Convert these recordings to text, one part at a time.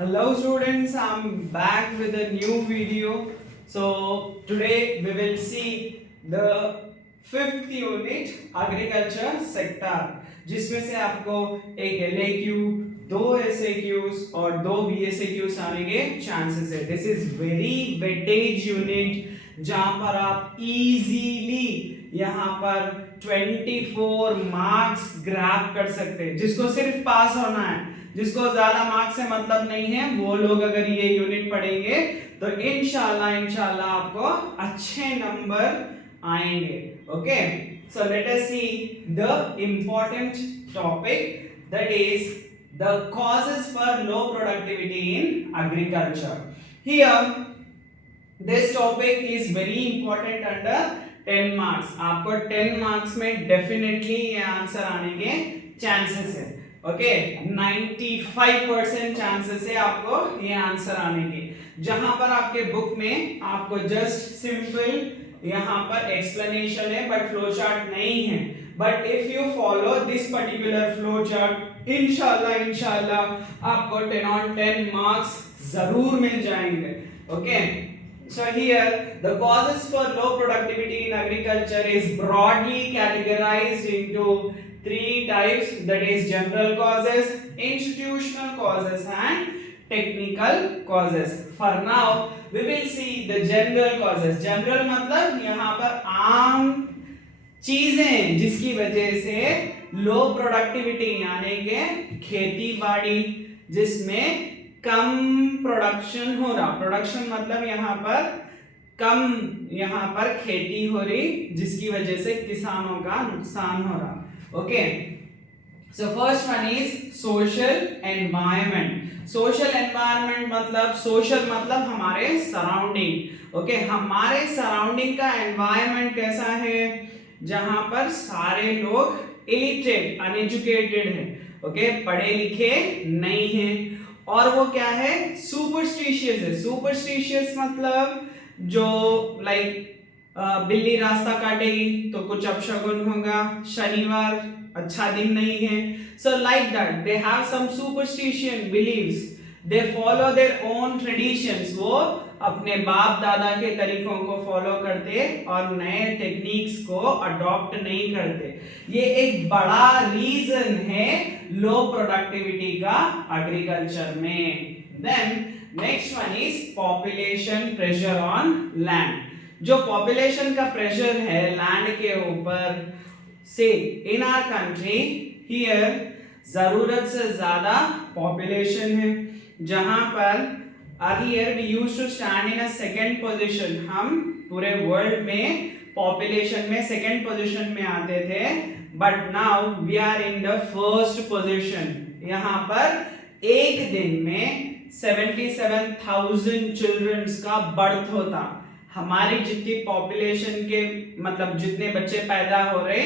Hello students, I'm back with a new video. So today we will see the fifth unit agriculture sector, जिसमें से आपको एक LAQ, दो SAQs और दो BSAQs आने के चांसेस है. This is very weightage unit जहां पर आप इजीली यहाँ पर 24 मार्क्स ग्रैब कर सकते हैं. जिसको सिर्फ पास होना है, जिसको ज्यादा मार्क्स से मतलब नहीं है, वो लोग अगर ये यूनिट पढ़ेंगे तो इंशाल्लाह आपको अच्छे नंबर आएंगे. Okay, so let us see the important topic, that is the causes for low productivity in agriculture. Here this topic is very important under 10 marks. आपको 10 मार्क्स में डेफिनेटली ये आंसर आने के चांसेस है. ओके, 95% चांसेस है आपको ये answer आने के. जहां पर आपके बुक में आपको जस्ट सिंपल यहां पर एक्सप्लेनेशन है बट फ्लो चार्ट नहीं है. But if you follow this particular flow chart, इंशाल्लाह आपको 10 on 10 मार्क्स जरूर मिल जाएंगे. Okay, so here the causes for low productivity in agriculture is broadly categorized into three types, that is general causes, institutional causes and technical causes. For now we will see the general causes. General मतलब यहाँ पर आम चीजें जिसकी वजह से लो productivity यानी के खेती बाड़ी जिसमें कम प्रोडक्शन हो रहा. प्रोडक्शन मतलब यहाँ पर कम यहाँ पर खेती हो रही जिसकी वजह से किसानों का नुकसान हो रहा. Okay, so first one is social environment. Social environment मतलब सोशल मतलब हमारे सराउंडिंग. ओके, हमारे सराउंडिंग का एनवायरनमेंट कैसा है जहां पर सारे लोग इलिटरेट अनएजुकेटेड हैं. ओके, पढ़े लिखे नहीं हैं और वो क्या है, सुपरस्टिशियस है. सुपरस्टिशियस मतलब जो लाइक बिल्ली रास्ता काटेगी तो कुछ अपशगुन होगा, शनिवार अच्छा दिन नहीं है. So like that they have some superstition beliefs, they follow their own traditions. वो अपने बाप दादा के तरीकों को फॉलो करते और नए टेक्निक्स को अडॉप्ट नहीं करते. ये एक बड़ा रीजन है लो प्रोडक्टिविटी का एग्रीकल्चर में. Then next one is population pressure on land. जो पॉपुलेशन का प्रेशर है लैंड के ऊपर से इन आवर कंट्री हियर जरूरत से ज्यादा पॉपुलेशन है. जहां पर earlier we used to stand in a second position. हम पूरे वर्ल्ड में पॉपुलेशन में सेकंड पोजीशन में आते थे, but now we are in the first position. यहाँ पर एक दिन में 77,000 चिल्ड्रंस का बर्थ होता. हमारी जितनी पॉपुलेशन के मतलब जितने बच्चे पैदा हो रहे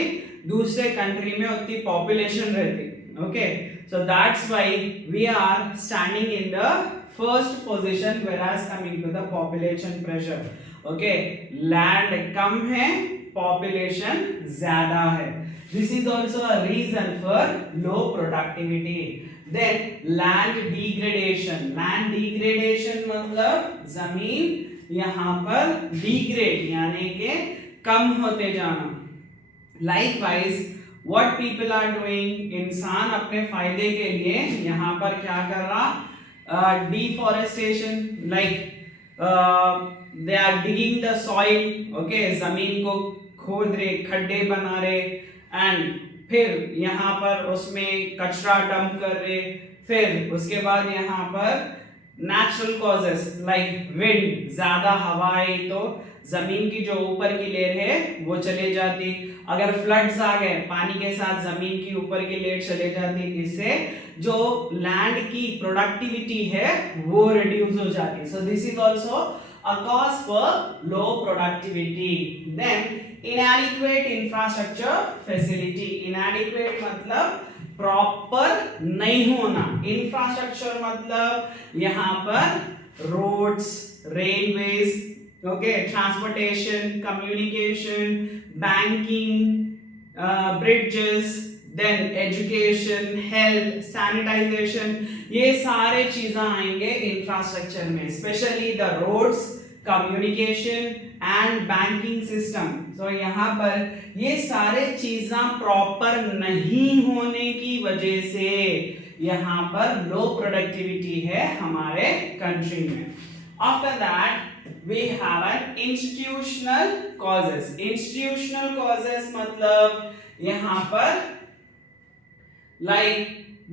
दूसरे कंट्री में उतनी पॉपुलेशन रहती. Okay, so that's why we are standing in the first position whereas coming to the population pressure. Okay, land कम है, पॉपुलेशन ज्यादा है. This is also a reason for low productivity. Then land degradation. Land degradation मतलब जमीन यहाँ पर degrade यानी के कम होते जाना. Likewise, what people are doing, इंसान अपने फायदे के लिए यहाँ पर क्या कर रहा, deforestation, like they are digging the soil. okay, जमीन को खोद रहे, खड्डे बना रहे एंड फिर यहाँ पर उसमें कचरा डंप कर रहे. फिर उसके बाद यहाँ पर नेचुरल कॉजेस लाइक विंड, ज्यादा हवा आई तो जमीन की जो ऊपर की लेयर है वो चले जाती. अगर फ्लड्स आ गए पानी के साथ जमीन की ऊपर की लेयर चले जाती. इससे जो लैंड की प्रोडक्टिविटी है वो रिड्यूस हो जाती. सो this is also a cause for low productivity. Then inadequate infrastructure facility. Inadequate मतलब प्रॉपर नहीं होना. इंफ्रास्ट्रक्चर मतलब यहाँ पर roads, railways, okay, transportation, communication, banking, bridges, then education, health, sanitization, ये सारे चीजें आएंगे इंफ्रास्ट्रक्चर में, specially the roads, communication and banking system. तो यहाँ पर ये सारे चीजें प्रॉपर नहीं होने की वजह से यहाँ पर लो प्रोडक्टिविटी है हमारे कंट्री में। After that we have an institutional causes. Institutional causes मतलब यहाँ पर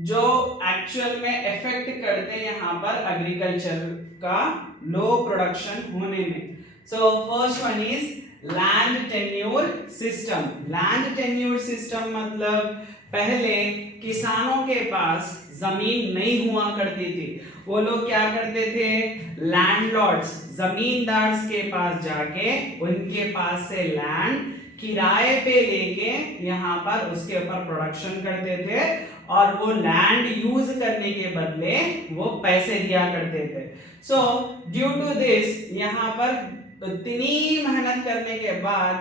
जो एक्चुअल में इफेक्ट करते हैं यहाँ पर एग्रीकल्चर का लो प्रोडक्शन होने में। So first one is land tenure system. Land tenure system मतलब पहले किसानों के पास जमीन नहीं हुआ करती थी, वो लोग क्या करते थे, लैंडलॉर्ड्स, जमींदार्स के पास जाके उनके पास से लैंड किराए पे लेके यहाँ पर उसके ऊपर प्रोडक्शन करते थे और वो लैंड यूज करने के बदले वो पैसे दिया करते थे। सो ड्यू टू दिस यहाँ पर इतनी मेहनत करने के बाद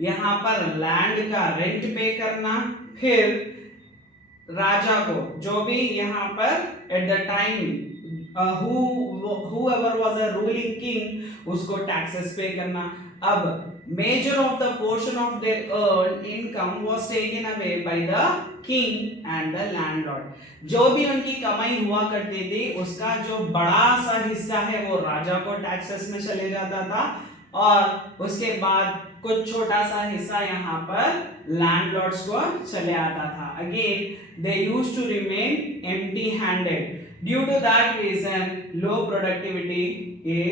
यहाँ पर लैंड का रेंट पे करना, फिर राजा को, जो भी यहाँ पर at the time whoever was a ruling king, उसको टैक्सेस पे करना। अब major of the portion of their earned income was taken away by the king and the landlord। जो भी उनकी कमाई हुआ करती थी उसका जो बड़ा सा हिस्सा है वो राजा को टैक्सेस में चले जाता था और उसके बाद कुछ छोटा सा हिस्सा यहाँ पर लैंडलॉर्ड्स को चले आता था। Again they used to remain empty handed. Due to that reason low productivity ये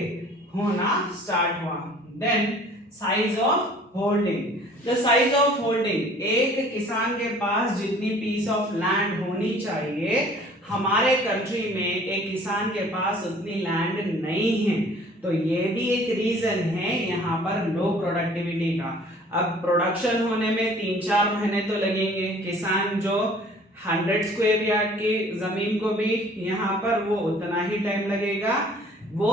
होना स्टार्ट हुआ। Then size of holding. The size of holding, एक किसान के पास जितनी पीस ऑफ लैंड होनी चाहिए, हमारे कंट्री में एक किसान के पास उतनी लैंड नहीं है, तो ये भी एक रीजन है यहाँ पर लो प्रोडक्टिविटी का। अब प्रोडक्शन होने में 3-4 महीने तो लगेंगे, किसान जो 100 स्क्वायर यार्ड की जमीन को भी यहाँ पर वो उतना ही टाइम लगेगा, वो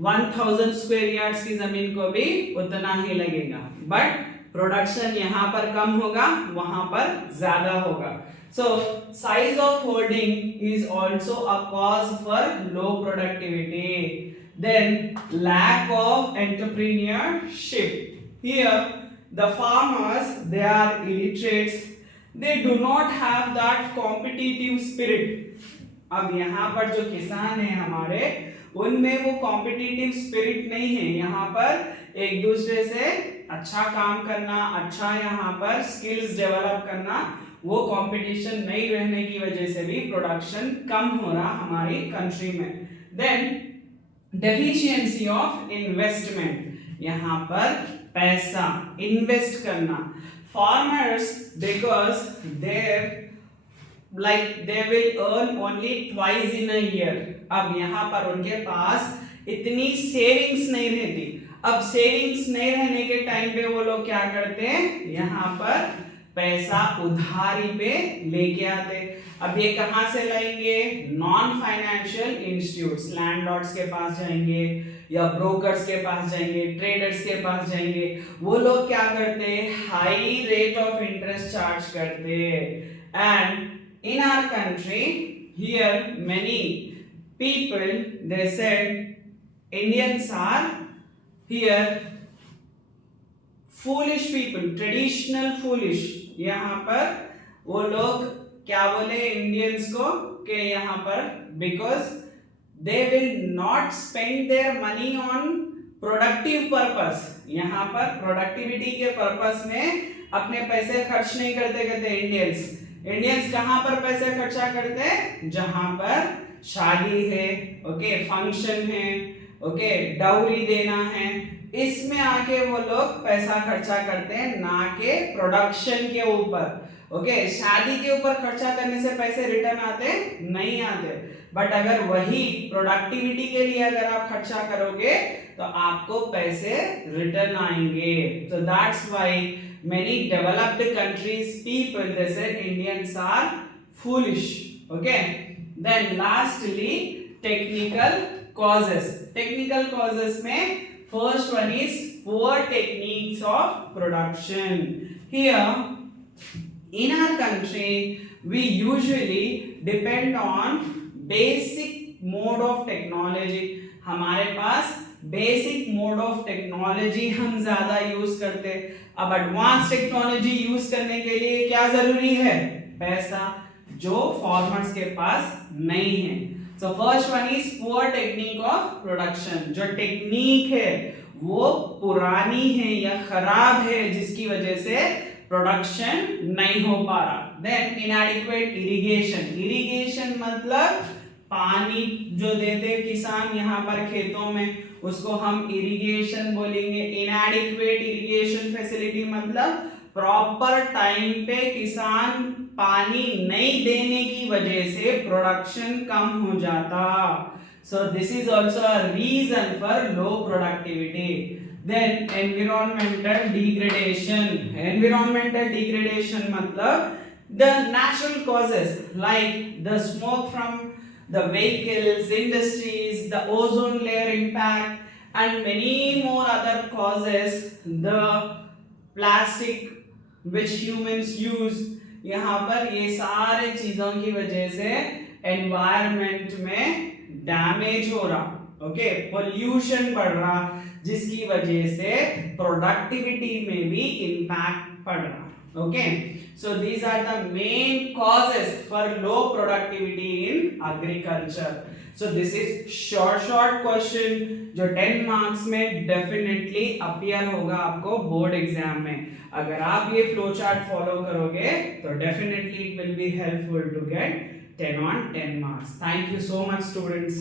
1000 स्क्वायर यार्ड्स की जमीन को भी उतना ही लगेगा, बट प्रोडक्शन यहाँ पर कम होगा, वहां पर ज्यादा होगा। So size of holding is also a cause for low productivity. Then lack of entrepreneurship. Here the farmers, they are illiterates, they do not have that competitive spirit। अब यहाँ पर जो किसान है हमारे, उनमें वो कॉम्पिटिटिव स्पिरिट नहीं है, यहाँ पर एक दूसरे से अच्छा काम करना, अच्छा यहाँ पर स्किल्स डेवलप करना, वो कंपटीशन नहीं रहने की वजह से भी प्रोडक्शन कम हो रहा हमारी कंट्री में। देन डेफिशिएंसी ऑफ इन्वेस्टमेंट, यहाँ पर पैसा इन्वेस्ट करना। Farmers because they will earn only twice in a year। अब यहाँ पर उनके पास इतनी सेविंग्स नहीं रहती। अब सेविंग्स नहीं रहने के टाइम पे वो लोग क्या करते हैं, यहाँ पर पैसा उधारी पे लेके आते। अब ये कहाँ से लाएंगे, नॉन फाइनेंशियल इंस्टीट्यूट्स, लैंडलॉर्ड्स के पास जाएंगे या ब्रोकर्स के पास जाएंगे, ट्रेडर्स के पास जाएंगे। वो लोग क्या करते हैं, high rate of interest charge करते। And in our country here many people they said Indians are here foolish people, traditional foolish। यहाँ पर वो लोग क्या बोले इंडियंस को कि यहाँ पर because they will not spend their money on productive purpose। यहाँ पर प्रोडक्टिविटी के पर्पस में अपने पैसे खर्च नहीं करते इंडियंस कहां पर पैसे खर्चा करते हैं, जहां पर शादी है, ओके, फंक्शन है, ओके, डाउरी देना है, इसमें आके वो लोग पैसा खर्चा करते हैं, ना के प्रोडक्शन के ऊपर। ओके, शादी के ऊपर खर्चा करने से पैसे रिटर्न आते नहीं आते, बट अगर वही प्रोडक्टिविटी के लिए अगर आप खर्चा करोगे तो आपको पैसे रिटर्न आएंगे। तो that's why many developed countries people they said Indians are foolish। Okay, then lastly technical causes। technical causes में first one is poor techniques of production। here in our country we usually depend on basic mode of technology. हमारे पास basic mode of technology हम ज्यादा use करते हैं. अब advance technology use करने के लिए क्या जरूरी है? पैसा, जो फार्मर्स के पास नहीं है. So first one is poor technique of production. जो टेक्निक है वो पुरानी है या खराब है, जिसकी वजह से प्रोडक्शन नहीं हो पा रहा. Then इनएडिक्वेट irrigation. इरिगेशन मतलब पानी जो देते किसान यहाँ पर खेतों में, उसको हम इरिगेशन बोलेंगे. इनएडिक्वेट इरिगेशन फैसिलिटी मतलब प्रॉपर टाइम पे किसान पानी नहीं देने की वजह से प्रोडक्शन कम हो जाता. So this is also a reason for low productivity. Then environmental degradation. Environmental degradation मतलब the natural causes like the smoke from the vehicles, industries, the ozone layer impact, and many more other causes. The plastic which humans use. यहाँ पर ये सारे चीजों की वजह से environment में डैमेज हो रहा. ओके, पोल्यूशन बढ़ रहा, जिसकी वजह से प्रोडक्टिविटी में भी इम्पैक्ट पड़ रहा. Okay, so these are the main causes for low productivity in agriculture. So this is short question जो 10 मार्क्स में डेफिनेटली अपीयर होगा आपको बोर्ड एग्जाम में. अगर आप ये फ्लो चार्ट फॉलो करोगे तो definitely it will be helpful to get 10 on 10 marks. Thank you so much, students.